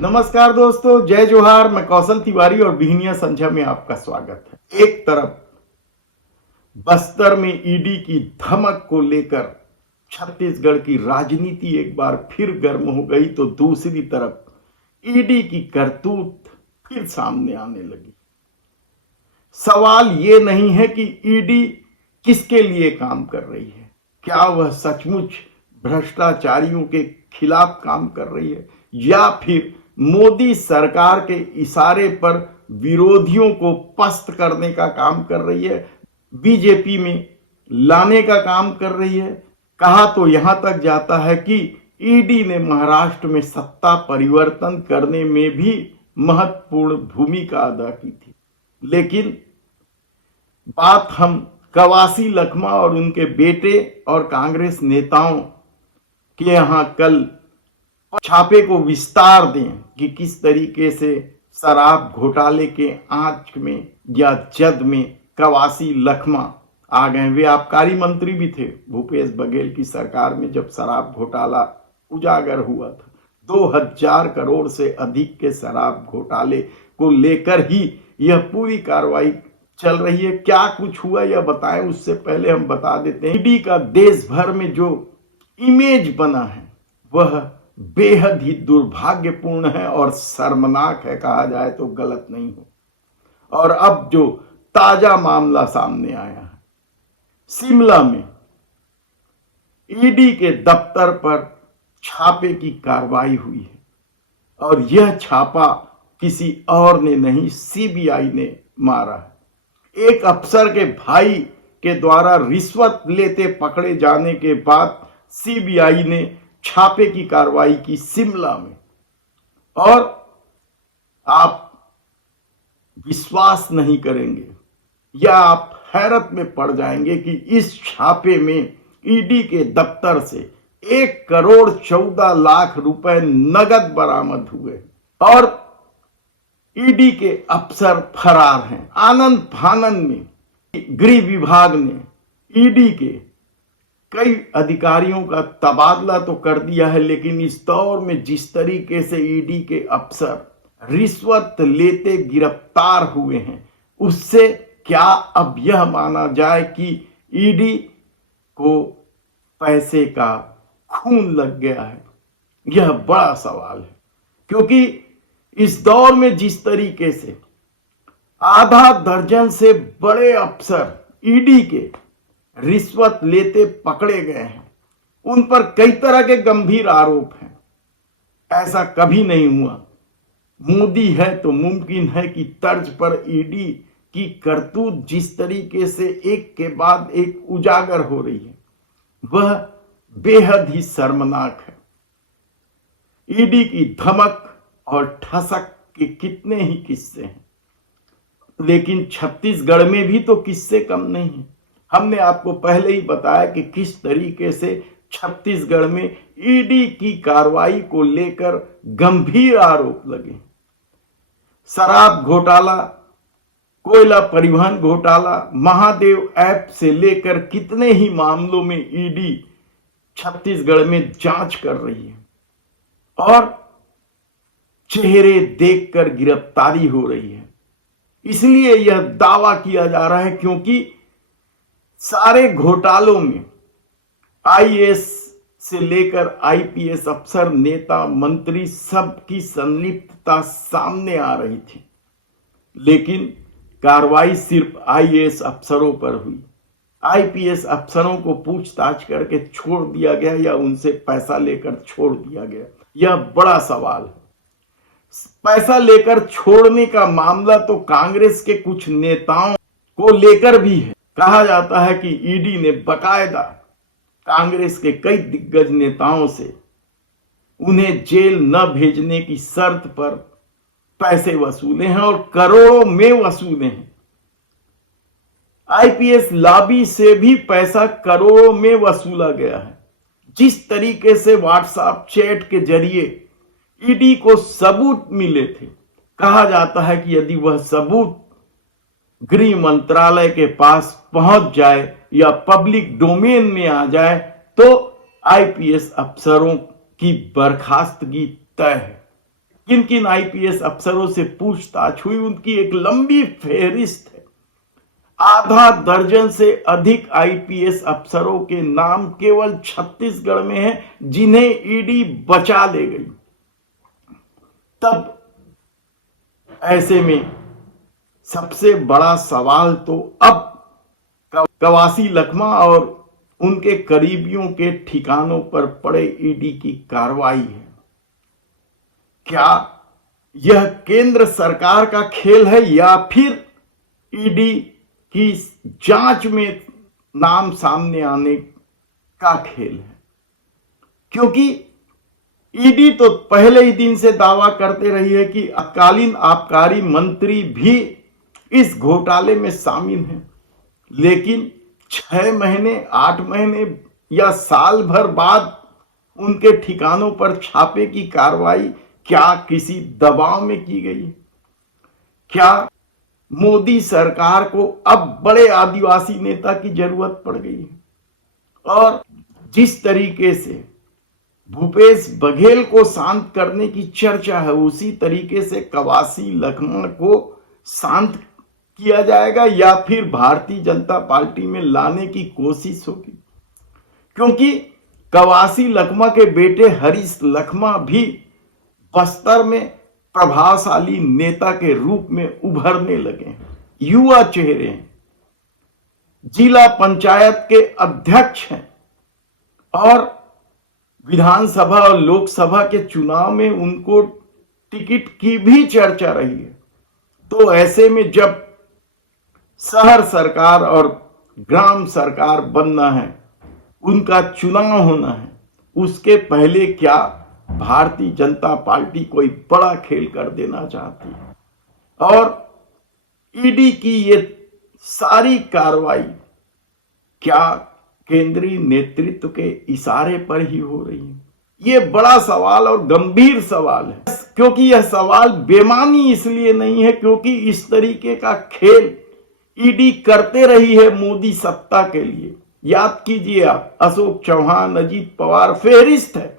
नमस्कार दोस्तों, जय जोहार। मैं कौशल तिवारी और बिहनिया संध्या में आपका स्वागत है। एक तरफ बस्तर में ईडी की धमक को लेकर छत्तीसगढ़ की राजनीति एक बार फिर गर्म हो गई, तो दूसरी तरफ ईडी की करतूत फिर सामने आने लगी। सवाल ये नहीं है कि ईडी किसके लिए काम कर रही है, क्या वह सचमुच भ्रष्टाचारियों के खिलाफ काम कर रही है या फिर मोदी सरकार के इशारे पर विरोधियों को पस्त करने का काम कर रही है, बीजेपी में लाने का काम कर रही है। कहा तो यहां तक जाता है कि ईडी ने महाराष्ट्र में सत्ता परिवर्तन करने में भी महत्वपूर्ण भूमिका अदा की थी। लेकिन बात हम कवासी लखमा और उनके बेटे और कांग्रेस नेताओं के यहां कल छापे को विस्तार दें कि किस तरीके से शराब घोटाले के आंच में या जद में कवासी लखमा आ गए। वे आबकारी मंत्री भी थे भूपेश बघेल की सरकार में, जब शराब घोटाला उजागर हुआ था। 2000 करोड़ से अधिक के शराब घोटाले को लेकर ही यह पूरी कार्रवाई चल रही है। क्या कुछ हुआ यह बताएं, उससे पहले हम बता देते हैं ईडी का देश भर में जो इमेज बना है वह बेहद ही दुर्भाग्यपूर्ण है और शर्मनाक है, कहा जाए तो गलत नहीं हो। और अब जो ताजा मामला सामने आया है, शिमला में ईडी के दफ्तर पर छापे की कार्रवाई हुई है और यह छापा किसी और ने नहीं, सीबीआई ने मारा है। एक अफसर के भाई के द्वारा रिश्वत लेते पकड़े जाने के बाद सीबीआई ने छापे की कार्रवाई की शिमला में, और आप विश्वास नहीं करेंगे या आप हैरत में पड़ जाएंगे कि इस छापे में ईडी के दफ्तर से 1,14,00,000 रुपए नगद बरामद हुए और ईडी के अफसर फरार हैं। आनंद फानंद में गृह विभाग ने ईडी के कई अधिकारियों का तबादला तो कर दिया है, लेकिन इस दौर में जिस तरीके से ईडी के अफसर रिश्वत लेते गिरफ्तार हुए हैं, उससे क्या अब यह माना जाए कि ईडी को पैसे का खून लग गया है? यह बड़ा सवाल है, क्योंकि इस दौर में जिस तरीके से आधा दर्जन से बड़े अफसर ईडी के रिश्वत लेते पकड़े गए हैं, उन पर कई तरह के गंभीर आरोप हैं। ऐसा कभी नहीं हुआ। मोदी है तो मुमकिन है कि तर्ज पर ईडी की करतूत जिस तरीके से एक के बाद एक उजागर हो रही है, वह बेहद ही शर्मनाक है। ईडी की धमक और ठसक के कितने ही किस्से हैं, लेकिन छत्तीसगढ़ में भी तो किस्से कम नहीं है। हमने आपको पहले ही बताया कि किस तरीके से छत्तीसगढ़ में ईडी की कार्रवाई को लेकर गंभीर आरोप लगे। शराब घोटाला, कोयला परिवहन घोटाला, महादेव ऐप से लेकर कितने ही मामलों में ईडी छत्तीसगढ़ में जांच कर रही है और चेहरे देखकर गिरफ्तारी हो रही है। इसलिए यह दावा किया जा रहा है क्योंकि सारे घोटालों में आईएएस से लेकर आईपीएस अफसर, नेता, मंत्री सबकी संलिप्तता सामने आ रही थी, लेकिन कार्रवाई सिर्फ आईएएस अफसरों पर हुई। आईपीएस अफसरों को पूछताछ करके छोड़ दिया गया या उनसे पैसा लेकर छोड़ दिया गया, यह बड़ा सवाल है। पैसा लेकर छोड़ने का मामला तो कांग्रेस के कुछ नेताओं को लेकर भी है। कहा जाता है कि ईडी ने बकायदा कांग्रेस के कई दिग्गज नेताओं से उन्हें जेल न भेजने की शर्त पर पैसे वसूले हैं और करोड़ों में वसूले हैं। आईपीएस लॉबी से भी पैसा करोड़ों में वसूला गया है। जिस तरीके से व्हाट्सएप चैट के जरिए ईडी को सबूत मिले थे, कहा जाता है कि यदि वह सबूत गृह मंत्रालय के पास पहुंच जाए या पब्लिक डोमेन में आ जाए तो आईपीएस अफसरों की बर्खास्तगी तय है। किन किन आईपीएस अफसरों से पूछताछ हुई, उनकी एक लंबी फेहरिस्त है। आधा दर्जन से अधिक आईपीएस अफसरों के नाम केवल छत्तीसगढ़ में हैं जिन्हें ईडी बचा ले गई। तब ऐसे में सबसे बड़ा सवाल तो अब कवासी लखमा और उनके करीबियों के ठिकानों पर पड़े ईडी की कार्रवाई है। क्या यह केंद्र सरकार का खेल है या फिर ईडी की जांच में नाम सामने आने का खेल है? क्योंकि ईडी तो पहले ही दिन से दावा करते रही है कि तत्कालीन आबकारी मंत्री भी इस घोटाले में शामिल हैं, लेकिन 6 महीने, 8 महीने या साल भर बाद उनके ठिकानों पर छापे की कार्रवाई क्या किसी दबाव में की गई? क्या मोदी सरकार को अब बड़े आदिवासी नेता की जरूरत पड़ गई है? और जिस तरीके से भूपेश बघेल को शांत करने की चर्चा है, उसी तरीके से कवासी लखमा को शांत किया जाएगा या फिर भारतीय जनता पार्टी में लाने की कोशिश होगी? क्योंकि कवासी लखमा के बेटे हरीश लखमा भी बस्तर में प्रभावशाली नेता के रूप में उभरने लगे हैं। युवा चेहरे हैं, जिला पंचायत के अध्यक्ष हैं और विधानसभा और लोकसभा के चुनाव में उनको टिकट की भी चर्चा रही है। तो ऐसे में जब शहर सरकार और ग्राम सरकार बनना है, उनका चुनाव होना है, उसके पहले क्या भारतीय जनता पार्टी कोई बड़ा खेल कर देना चाहती है? और ईडी की ये सारी कार्रवाई क्या केंद्रीय नेतृत्व के इशारे पर ही हो रही है? ये बड़ा सवाल और गंभीर सवाल है, क्योंकि यह सवाल बेमानी इसलिए नहीं है क्योंकि इस तरीके का खेल ईडी करते रही है मोदी सत्ता के लिए। याद कीजिए आप, अशोक चौहान, अजीत पवार फेहरिस्त है,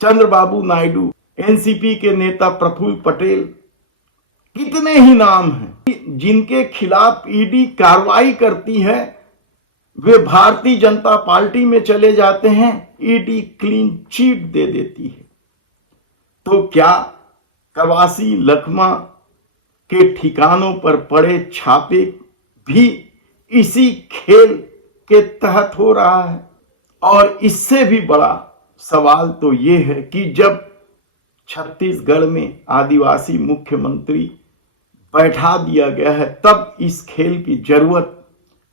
चंद्रबाबू नायडू, एनसीपी के नेता प्रफुल्ल पटेल, कितने ही नाम हैं जिनके खिलाफ ईडी कार्रवाई करती है, वे भारतीय जनता पार्टी में चले जाते हैं, ईडी क्लीन चिट दे देती है। तो क्या कवासी लखमा के ठिकानों पर पड़े छापे भी इसी खेल के तहत हो रहा है? और इससे भी बड़ा सवाल तो ये है कि जब छत्तीसगढ़ में आदिवासी मुख्यमंत्री बैठा दिया गया है, तब इस खेल की जरूरत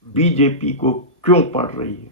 बीजेपी को क्यों पड़ रही है?